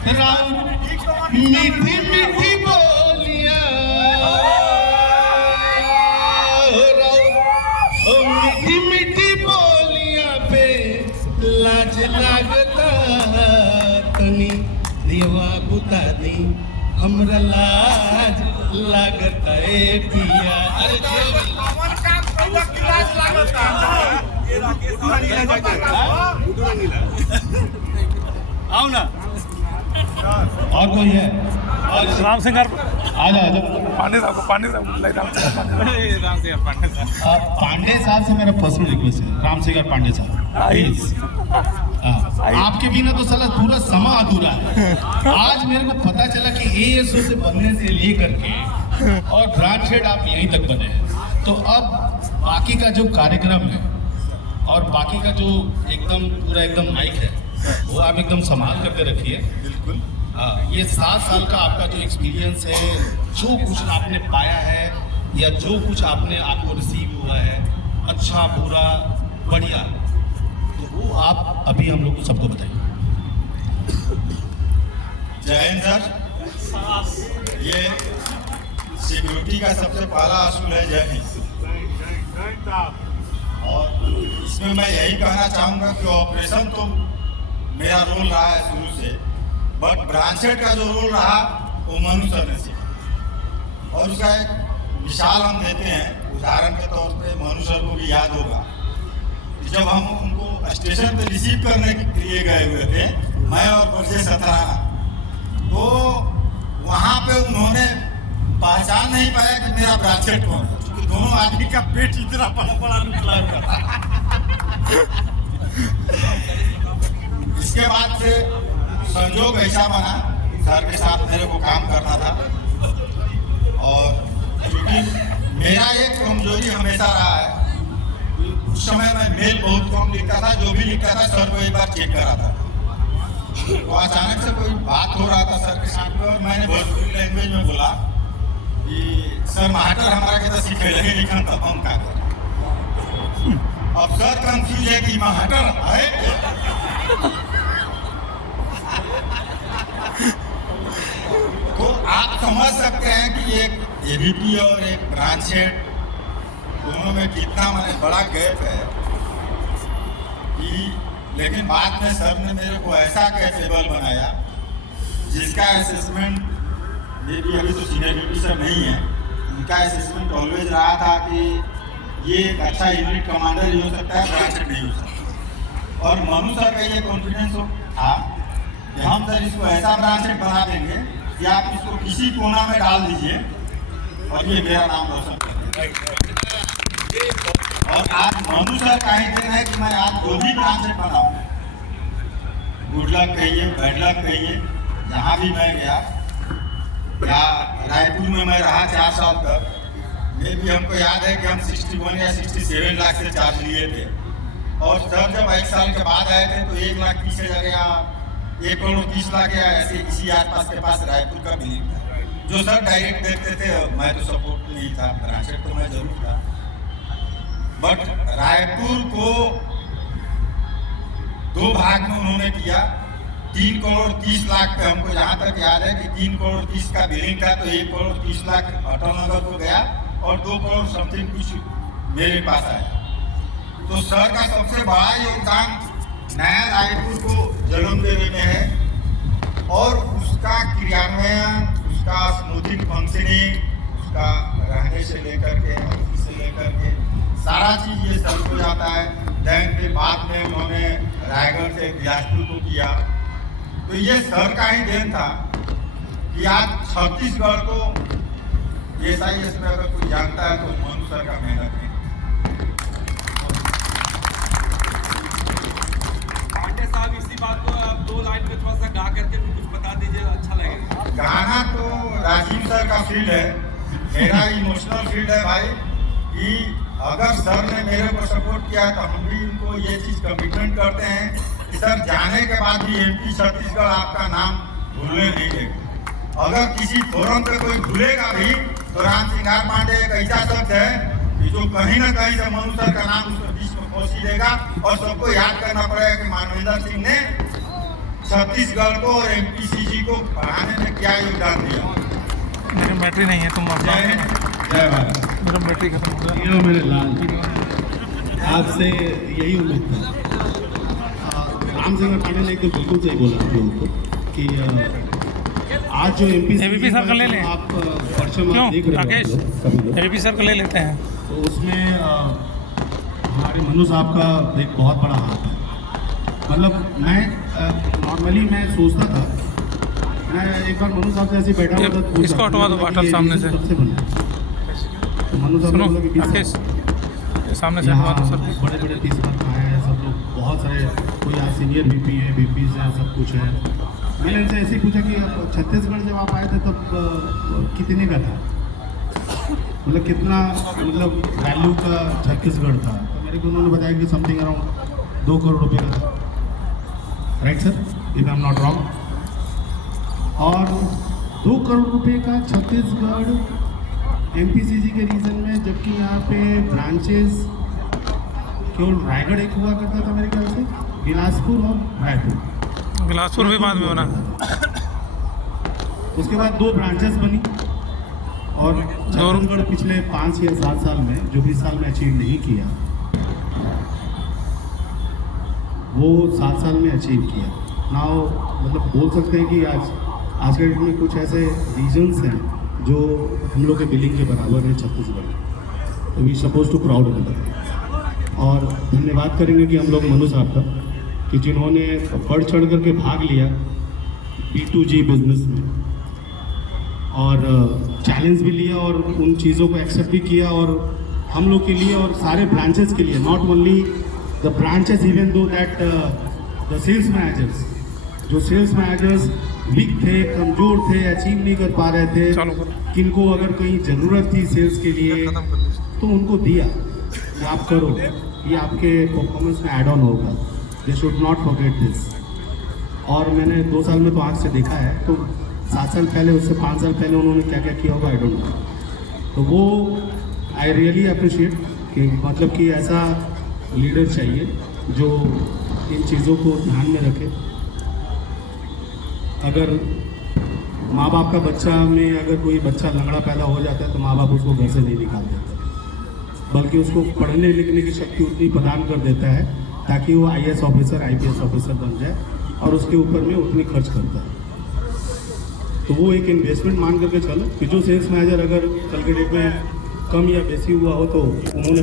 राउर मीठी मीठी बोलियां, राउर मीठी मीठी बोलियां पे लाज लागता तनी देवा बुता दी हमरा लाज लागता ए पिया। अरे कौन काम कौन क्लास लागता ये राकेश आओ ना। और कोई है? राम सिंह आ जाओ पांडे साहब को पांडे साहब से मेरा पर्सनल रिक्वेस्ट है, राम सिंह पांडे साहब प्लीज। आपके बिना तो साला पूरा समा अधूरा है। आज मेरे को पता चला कि एएसओ से बनने से लेकर के और ब्रांच हेड आप यहीं तक बने हैं, तो अब बाकी का जो कार्यक्रम है और बाकी का जो एकदम पूरा एकदम माइक है वो आप एकदम संभाल करके रखिए। बिल्कुल। ये 7 साल का आपका जो एक्सपीरियंस है, जो कुछ आपने पाया है या जो कुछ आपको रिसीव हुआ है, अच्छा बुरा बढ़िया, तो वो आप अभी हम लोग को सबको बताइए। जय हिंद सर। ये सिक्योरिटी का सबसे पहला असूल है जय हिंद। और इसमें मैं यही कहना चाहूँगा कि ऑपरेशन तो मेरा रोल रहा है शुरू से, बट ब्रांचेड का जो रोल रहा वो मनु सर ने सीखा और उसका एक मिसाल हम देते हैं। उदाहरण के तौर पे मनु सर को भी याद होगा कि जब हम उनको स्टेशन पे रिसीव करने के लिए गए हुए थे, मैं और परजे सतराना, तो वहाँ पे उन्होंने पहचान नहीं पाया कि मेरा ब्रांचेड कौन है, क्योंकि दोनों आदमी का पेट इतना बड़ा बड़ा निकला हुआ था। इसके बाद से संजोग ऐसा बना, सर के साथ मेरे को काम करना था और क्योंकि मेरा एक कमजोरी हमेशा रहा है, उस समय मैं मेल बहुत कम लिखता था, जो भी लिखता था सर को एक बार चेक करा था। तो अचानक से कोई बात हो रहा था सर के साथ में और मैंने भोजपुरी लैंग्वेज में बोला कि सर मास्टर हमारा के तो सीखे लगे लिखन तब हम का कर। अब सर कंफ्यूज है कि मास्टर है। तो आप समझ सकते हैं कि एक एबीपी और एक ब्रांच हेड दोनों में कितना माने बड़ा गैप है कि, लेकिन बाद में सर ने मेरे को ऐसा कैपेबल बनाया जिसका असेसमेंट मे भी अभी तो सीनियर ड्यूटी सर नहीं है, उनका असेसमेंट ऑलवेज रहा था कि ये एक अच्छा यूनिट कमांडर ही हो सकता है, ब्रांच हेड नहीं हो सकता। और मनु सर का ये कॉन्फिडेंस था कि हम सर इसको ऐसा ब्रांच हेड बना देंगे कि आप इसको किसी कोना में डाल दीजिए और ये मेरा नाम रोशन कर। और आज मनु सर का ही देन है कि मैं आज जो भी ब्रांच हेड बनाऊँ, गुड लक कहिए, बैड लक कहिए, जहाँ भी मैं गया, या रायपुर में मैं रहा 4 साल तक, ये भी हमको याद है कि हम 61 या 67 लाख से चार्ज लिए थे और सर जब 1 साल के बाद आए थे तो 1,30,000 या 1,30,00,000 या ऐसे इसी आसपास के पास रायपुर का बिलिंग था, जो सर डायरेक्ट देखते थे। मैं तो सपोर्ट नहीं था, ब्रांचेड तो मैं जरूर था, बट रायपुर को 2 भाग में उन्होंने किया। 3,30,00,000 पे हमको जहाँ तक याद है कि 3,30,00,000 का बिलिंग था, तो 1,30,00,000 अटल नगर को गया और 2 करोड़ समथिंग कुछ मेरे पास आया। तो सर का सबसे बड़ा योगदान नया रायपुर को जन्म देने में है और उसका क्रियान्वयन, उसका स्मूथिंग फंक्शनिंग, उसका रहने से लेकर के, ऑफिस से लेकर के सारा चीज़ ये सर को जाता है। दैन के बाद में उन्होंने रायगढ़ से बिलासपुर को किया, तो ये सर का ही देन था कि आज छत्तीसगढ़ को SIS में अगर कोई जानता है तो मनु सर का मेहनत है। पांडे साहब, इसी बात को आप 2 लाइन में थोड़ा सा गा करके भी कुछ बता दीजिए, अच्छा लगेगा। गाना तो राजीव सर का फील्ड है, मेरा इमोशनल फील्ड है भाई, कि अगर सर ने मेरे को सपोर्ट किया तो हम भी उनको ये चीज़ कमिटमेंट करते हैं कि सर जाने के बाद भी MP छत्तीसगढ़ आपका नाम भूलने नहीं देगा। अगर किसी फोरम पे कोई भूलेगा भी तो राम सिंगार पांडे एक ऐसा शब्द है कि जो कहीं ना कहीं से मनु सर का नाम उसके बीच में पहुंच ही देगा और सबको याद करना पड़ेगा कि मानवेंद्र सिंह ने छत्तीसगढ़ को और एमपीसीजी को बढ़ाने में क्या योगदान दिया? मेरी बैटरी नहीं है, तुम जय हिंद, जय भारत। मेरा बैटरी खत्म हो गया। ये मेरे लाल, आपसे यही उम्मीद था। राम सिंह पांडे ने तो बिल्कुल सही बोला आप लोगों को कि आज जो AVP सर का ले लें। आप परचम क्यों आप देख रहे हो राकेश, आप लोग, सभी लोग। AVP सर को ले लेते हैं। तो उसमें हमारे मनु साहब का एक बहुत बड़ा हाथ है। मतलब मैं नॉर्मली मैं सोचता था, मैं एक बार मनु साहब से ऐसे बैठा हुआ था, पूछा, इसको हटवा दो कि बाटल ये सामने से। कब से बना? तो मनु साहब ने सुनो बोला कि 20 साल। राकेश, ये सामने से हटवा दो सर। बड़े बड़े पीस पर आए हैं सब लोग, बहुत सारे, कोई यहाँ सीनियर VP है, VPs हैं, सब कुछ है। मैंने इनसे ऐसे ही पूछा कि अब छत्तीसगढ़ जब आप आए थे तब कितने का था, मतलब कितना, मतलब वैल्यू का छत्तीसगढ़ था? तो मेरे को उन्होंने बताया कि समथिंग अराउंड 2 करोड़ रुपये का था, right sir, if I am not wrong. और 2 करोड़ रुपये का छत्तीसगढ़ एमपीसीजी के रीजन में, जबकि यहाँ पे ब्रांचेस केवल रायगढ़ एक हुआ करता था मेरे ख्याल से, बिलासपुर और रायपुर। बिलासपुर भी बाद में बना। उसके बाद 2 ब्रांचेस बनी और छत्तीसगढ़ पिछले 5 या 7 साल में जो 20 साल में अचीव नहीं किया, वो 7 साल में अचीव किया। नाउ मतलब बोल सकते हैं कि आज के डेट में कुछ ऐसे रीजन्स हैं जो हम लोग के बिलिंग के बराबर है छत्तीसगढ़, तो we suppose to proud of that. और धन्यवाद करेंगे कि हम लोग मनु साहब का, कि जिन्होंने बढ़ चढ़ करके भाग लिया B2G बिजनेस में और चैलेंज भी लिया और उन चीज़ों को एक्सेप्ट भी किया, और हम लोग के लिए और सारे ब्रांचेस के लिए, not only the branches, even though that the sales managers, जो सेल्स मैनेजर्स वीक थे, कमज़ोर थे, अचीव नहीं कर पा रहे थे, चालू करो। किनको अगर कहीं ज़रूरत थी सेल्स के लिए खत्म कर लीजिए। तो उनको दिया कि आप करो, ये आपके परफॉर्मेंस में ऐड ऑन होगा, they should not forget this. और मैंने 2 साल में तो आँख से देखा है, तो 7 साल पहले, उससे 5 साल पहले उन्होंने क्या क्या किया होगा आई डोंट नो। तो वो आई रियली अप्रिशिएट कि मतलब कि ऐसा लीडर चाहिए जो इन चीज़ों को ध्यान में रखे। अगर माँ बाप का बच्चा में अगर कोई बच्चा लंगड़ा पैदा हो जाता है तो माँ बाप उसको घर से नहीं निकाल देते, बल्कि उसको पढ़ने लिखने की शक्ति उतनी प्रदान कर देता है ताकि वो IAS ऑफिसर, IPS ऑफिसर बन जाए, और उसके ऊपर में उतनी खर्च करता है। तो वो एक इन्वेस्टमेंट मान करके चलो कि जो सेल्स मैनेजर अगर कल के डेट में कम या बेसी हुआ हो तो उन्होंने